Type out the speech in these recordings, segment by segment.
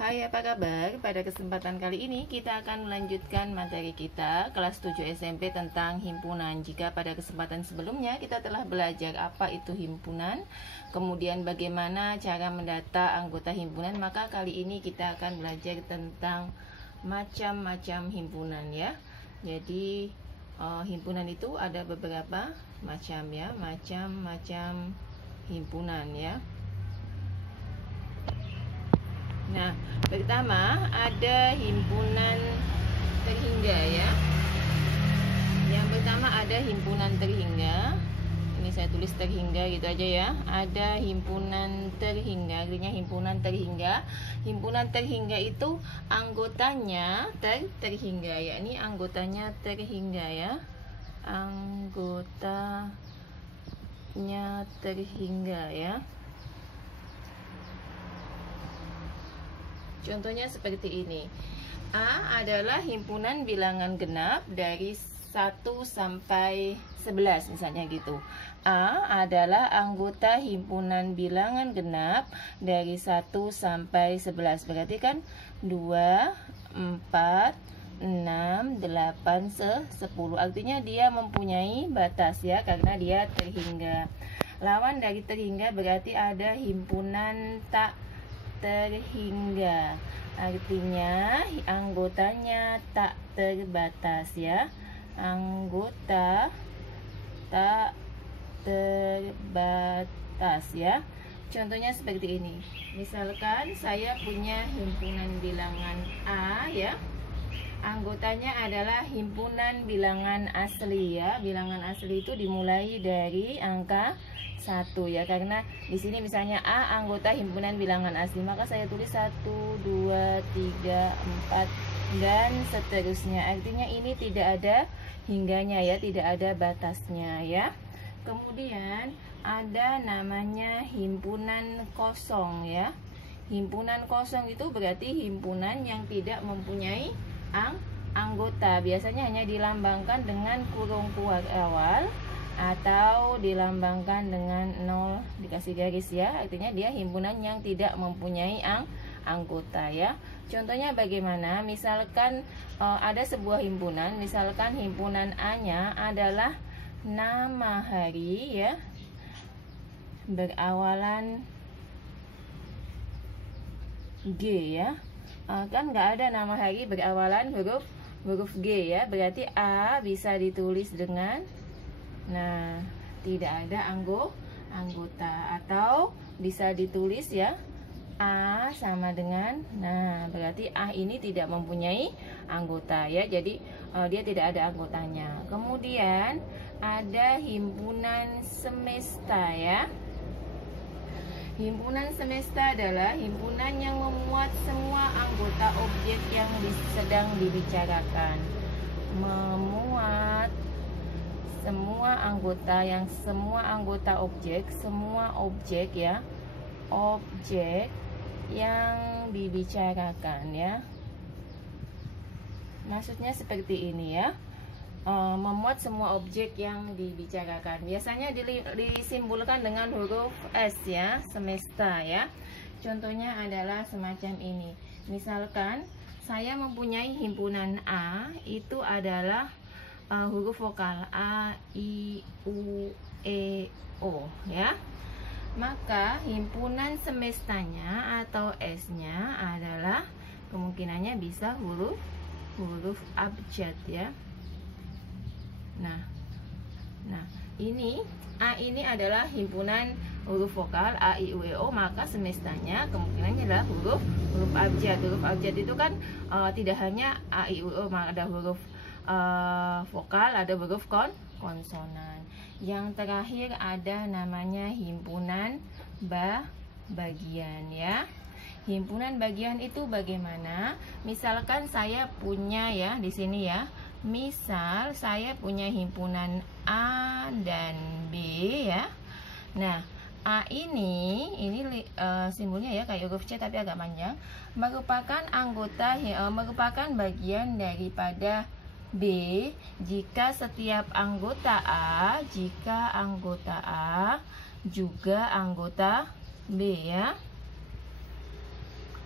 Hai, apa kabar? Pada kesempatan kali ini kita akan melanjutkan materi kita kelas 7 SMP tentang himpunan. Jika pada kesempatan sebelumnya kita telah belajar apa itu himpunan, kemudian bagaimana cara mendata anggota himpunan, maka kali ini kita akan belajar tentang macam-macam himpunan ya. Jadi himpunan itu ada beberapa macam ya, macam-macam himpunan ya. Nah, pertama ada himpunan terhingga ya. Yang pertama ada himpunan terhingga. Ini saya tulis terhingga gitu aja ya. Ada himpunan terhingga, artinya himpunan terhingga. Himpunan terhingga itu anggotanya terhingga, yakni anggotanya terhingga ya. Anggotanya terhingga ya. Contohnya seperti ini. A adalah himpunan bilangan genap dari 1 sampai 11 misalnya gitu. A adalah anggota himpunan bilangan genap dari 1 sampai 11. Berarti kan 2, 4, 6, 8, 10. Artinya dia mempunyai batas ya, karena dia terhingga. Lawan dari terhingga berarti ada himpunan tak terhingga, artinya anggotanya tak terbatas ya, anggota tak terbatas ya. Contohnya seperti ini. Misalkan saya punya himpunan bilangan A ya, anggotanya adalah himpunan bilangan asli ya. Bilangan asli itu dimulai dari angka 1 ya, karena di sini misalnya A anggota himpunan bilangan asli, maka saya tulis 1, 2, 3, 4 dan seterusnya. Artinya ini tidak ada hingganya ya, tidak ada batasnya ya. Kemudian ada namanya himpunan kosong ya. Himpunan kosong itu berarti himpunan yang tidak mempunyai anggota. Biasanya hanya dilambangkan dengan kurung keluar awal atau dilambangkan dengan 0 dikasih garis ya, artinya dia himpunan yang tidak mempunyai anggota ya. Contohnya bagaimana? Misalkan ada sebuah himpunan, misalkan himpunan A-nya adalah nama hari ya, berawalan G ya. Kan nggak ada nama hari berawalan huruf G ya, berarti A bisa ditulis dengan tidak ada anggota, atau bisa ditulis ya A sama dengan, berarti A ini tidak mempunyai anggota ya, jadi dia tidak ada anggotanya. Kemudian ada himpunan semesta ya. Himpunan semesta adalah himpunan yang memuat semua anggota objek yang sedang dibicarakan. Memuat semua anggota objek, semua objek ya, objek yang dibicarakan ya. Maksudnya seperti ini ya, memuat semua objek yang dibicarakan. Biasanya disimbolkan dengan huruf S ya, semesta ya. Contohnya adalah semacam ini. Misalkan saya mempunyai himpunan A, itu adalah huruf vokal A, I, U, E, O ya. Maka himpunan semestanya atau S-nya adalah kemungkinannya bisa huruf abjad ya. Nah ini A ini adalah himpunan huruf vokal A, I, U, E, O, maka semestanya kemungkinannya adalah huruf abjad. Huruf abjad itu kan tidak hanya A, I, U, E, O, maka ada huruf vokal, ada huruf konsonan. Yang terakhir ada namanya himpunan bagian ya. Himpunan bagian itu bagaimana? Misalkan saya punya ya di sini ya. Misal saya punya himpunan A dan B ya. Nah, A ini simbolnya ya kayak huruf C tapi agak panjang, merupakan merupakan bagian daripada B jika setiap anggota A juga anggota B ya.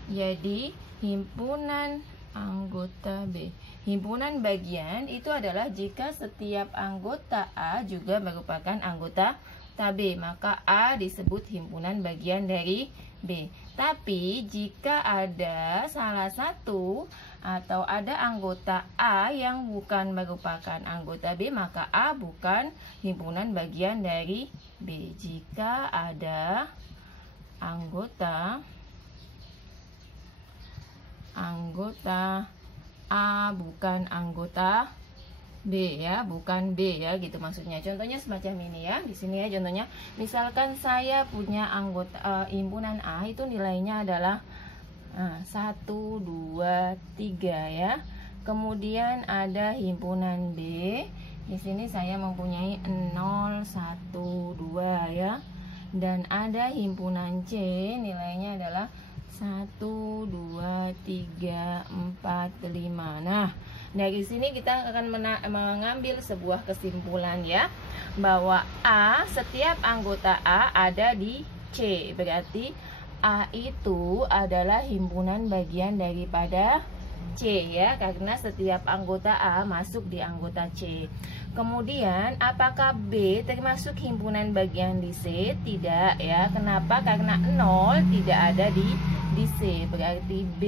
Jadi himpunan anggota B. Himpunan bagian itu adalah jika setiap anggota A juga merupakan anggota B, maka A disebut himpunan bagian dari B. Tapi jika ada salah satu atau ada anggota A yang bukan merupakan anggota B, maka A bukan himpunan bagian dari B. Jika ada anggota A bukan anggota B ya, bukan B ya, gitu maksudnya. Contohnya semacam ini ya. Di sini ya contohnya. Misalkan saya punya anggota himpunan A itu nilainya adalah 1 2 3 ya. Kemudian ada himpunan B. Di sini saya mempunyai 0 1 2 ya. Dan ada himpunan C nilainya adalah 1 2 3 4 5. Nah, dari sini kita akan mengambil sebuah kesimpulan ya, bahwa setiap anggota A ada di C. Berarti A itu adalah himpunan bagian daripada C ya, karena setiap anggota A masuk di anggota C. Kemudian apakah B termasuk himpunan bagian di C? Tidak ya. Kenapa? Karena 0 tidak ada di C. Berarti B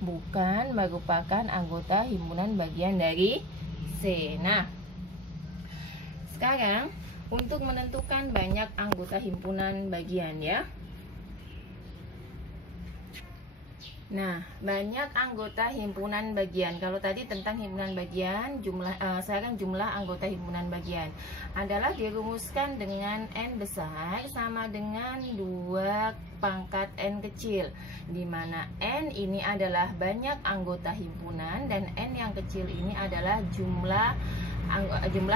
bukan merupakan anggota himpunan bagian dari C. Nah, sekarang untuk menentukan banyak anggota himpunan bagian ya. Nah, banyak anggota himpunan bagian. Kalau tadi tentang himpunan bagian, sekarang jumlah anggota himpunan bagian adalah dirumuskan dengan N besar sama dengan 2 pangkat N kecil, di mana N ini adalah banyak anggota himpunan dan N yang kecil ini adalah jumlah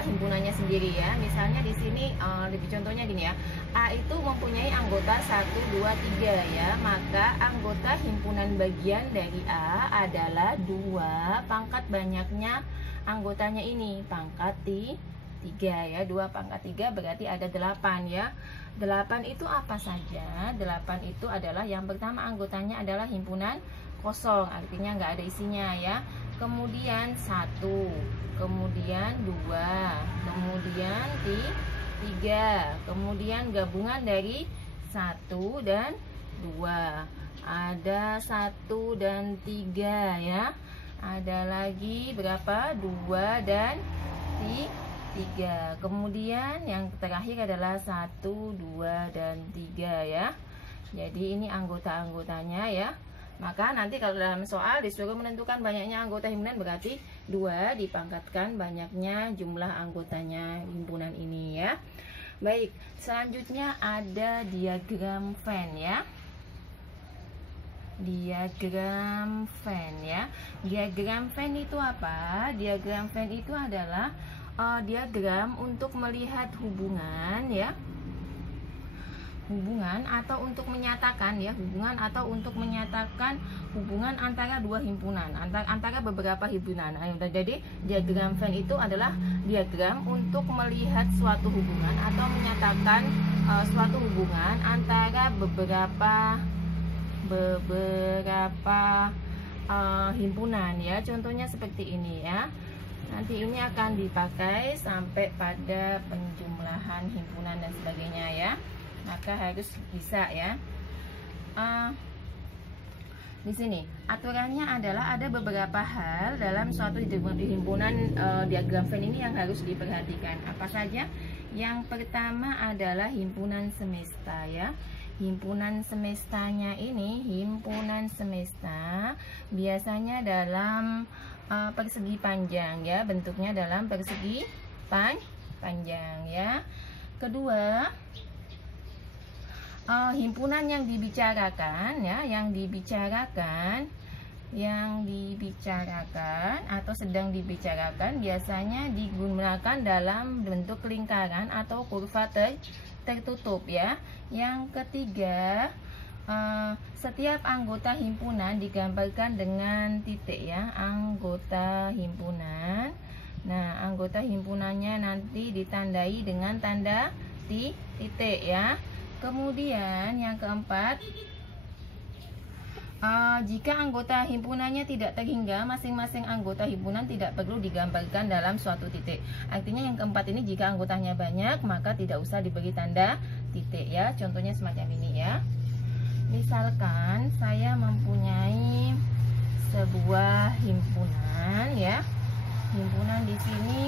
himpunannya sendiri ya. Misalnya di sini lebih contohnya gini ya. A itu mempunyai anggota 1 2 3 ya. Maka anggota himpunan bagian dari A adalah 2 pangkat banyaknya anggotanya ini, pangkat 3 ya. 2 pangkat 3 berarti ada 8 ya. 8 itu apa saja? 8 itu adalah yang pertama anggotanya adalah himpunan kosong, artinya nggak ada isinya ya. Kemudian 1, kemudian 2, kemudian 3, kemudian gabungan dari 1 dan 2. Ada 1 dan 3 ya. Ada lagi berapa? 2 dan 3. Kemudian yang terakhir adalah 1, 2 dan 3 ya. Jadi ini anggota-anggotanya ya. Maka nanti kalau dalam soal disuruh menentukan banyaknya anggota himpunan, berarti 2 dipangkatkan banyaknya jumlah anggotanya himpunan ini ya. Baik, selanjutnya ada diagram Venn ya. Diagram Venn ya. Diagram Venn itu apa? Diagram Venn itu adalah diagram untuk melihat hubungan ya. Hubungan atau untuk menyatakan ya, hubungan atau untuk menyatakan hubungan antara dua himpunan, antara beberapa himpunan. Jadi diagram Venn itu adalah diagram untuk melihat suatu hubungan atau menyatakan suatu hubungan antara beberapa himpunan ya. Contohnya seperti ini ya. Nanti ini akan dipakai sampai pada penjumlahan himpunan dan sebagainya ya. Maka harus bisa ya. Di sini aturannya adalah ada beberapa hal dalam suatu himpunan diagram Venn ini yang harus diperhatikan. Apa saja? Yang pertama adalah himpunan semesta ya. Himpunan semestanya ini, himpunan semesta biasanya dalam persegi panjang ya, bentuknya dalam persegi panjang ya. Kedua, himpunan yang dibicarakan ya, yang dibicarakan atau sedang dibicarakan biasanya digunakan dalam bentuk lingkaran atau kurva tertutup ya. Yang ketiga, setiap anggota himpunan digambarkan dengan titik ya, anggota himpunan. Nah, anggota himpunannya nanti ditandai dengan tanda titik ya. Kemudian yang keempat, Jika anggota himpunannya tidak terhingga, masing-masing anggota himpunan tidak perlu digambarkan dalam suatu titik. Artinya yang keempat ini, jika anggotanya banyak, maka tidak usah diberi tanda titik ya. Contohnya semacam ini ya. Misalkan saya mempunyai sebuah himpunan ya. Himpunan di sini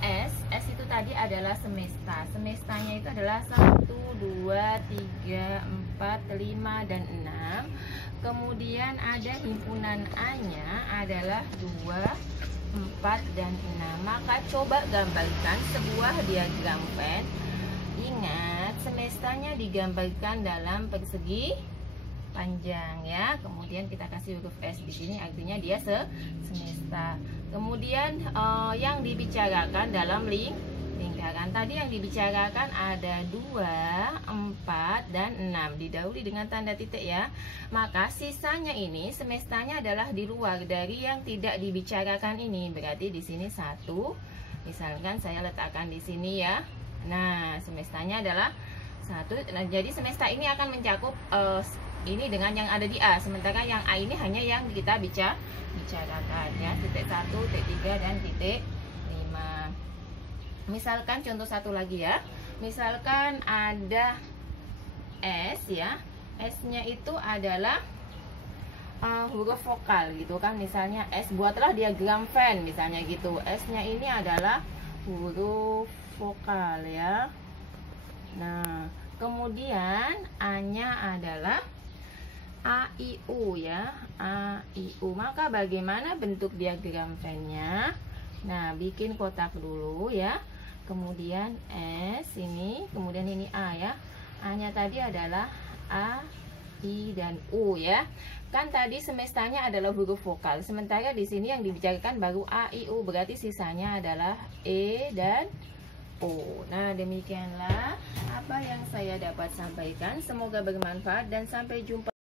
S itu tadi adalah semesta. Semestanya itu adalah 1, 2, 3, 4, 5, dan 6. Kemudian ada himpunan A-nya adalah 2, 4, dan 6. Maka coba gambarkan sebuah diagram Venn. Ingat, semestanya digambarkan dalam persegi panjang ya. Kemudian kita kasih huruf S di sini, artinya dia semesta. Kemudian yang dibicarakan dalam lingkaran tadi, yang dibicarakan ada 2, 4, dan 6. Didahului dengan tanda titik ya. Maka sisanya ini semestanya adalah di luar dari yang tidak dibicarakan ini. Berarti di sini 1. Misalkan saya letakkan di sini ya. Nah, semestanya adalah 1. Nah, jadi semesta ini akan mencakup ini dengan yang ada di A. Sementara yang A ini hanya yang kita bicarakan ya. Titik 1, titik 3, dan titik 5. Misalkan contoh satu lagi ya. Misalkan ada S ya. S-nya itu adalah huruf vokal gitu kan. Misalnya S, buatlah diagram Venn misalnya gitu. S-nya ini adalah huruf vokal ya. Nah, kemudian A-nya adalah A, I, U ya. A, I, U. Maka bagaimana bentuk diagram Venn-nya? Nah, bikin kotak dulu ya. Kemudian S ini, kemudian ini A ya. A-nya tadi adalah A, I, dan U ya. Kan tadi semestanya adalah huruf vokal. Sementara di sini yang dibicarakan baru A, I, U. Berarti sisanya adalah E dan O. Nah, demikianlah apa yang saya dapat sampaikan. Semoga bermanfaat dan sampai jumpa.